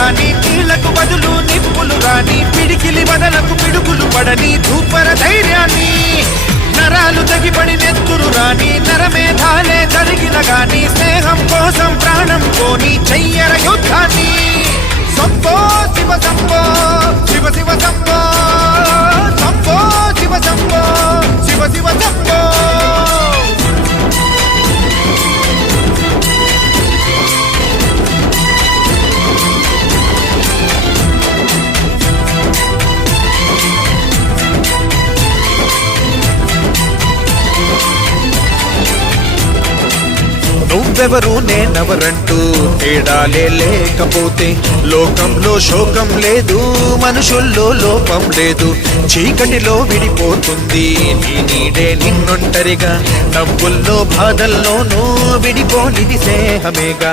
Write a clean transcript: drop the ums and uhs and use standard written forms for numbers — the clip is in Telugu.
గాని నీళ్లకు బదులు నిప్పులు రాని పిడికిలి బదలకు పిడుగులు పడని ధూపర ధైర్యాన్ని నరాలు తెగిపడి నెత్తురు రాని నరమేధాలే జరిగిన గాని స్నేహం కోసం ప్రాణం కోని చెయ్యర యుద్ధాన్ని సంభో శివ సంభో శివ శివ సంభో సంభో శివ సంభో శివ శివ సంభో నువ్వెవరు నేనెవరంటూ తేడాలే లేకపోతే లోకంలో శోకం లేదు మనుషుల్లో లోపం లేదు చీకటిలో విడిపోతుంది నీ నీడే నిన్నొంటరిగా నవ్వుల్లో బాధల్లోనూ విడిపోనిది స్నేహమేగా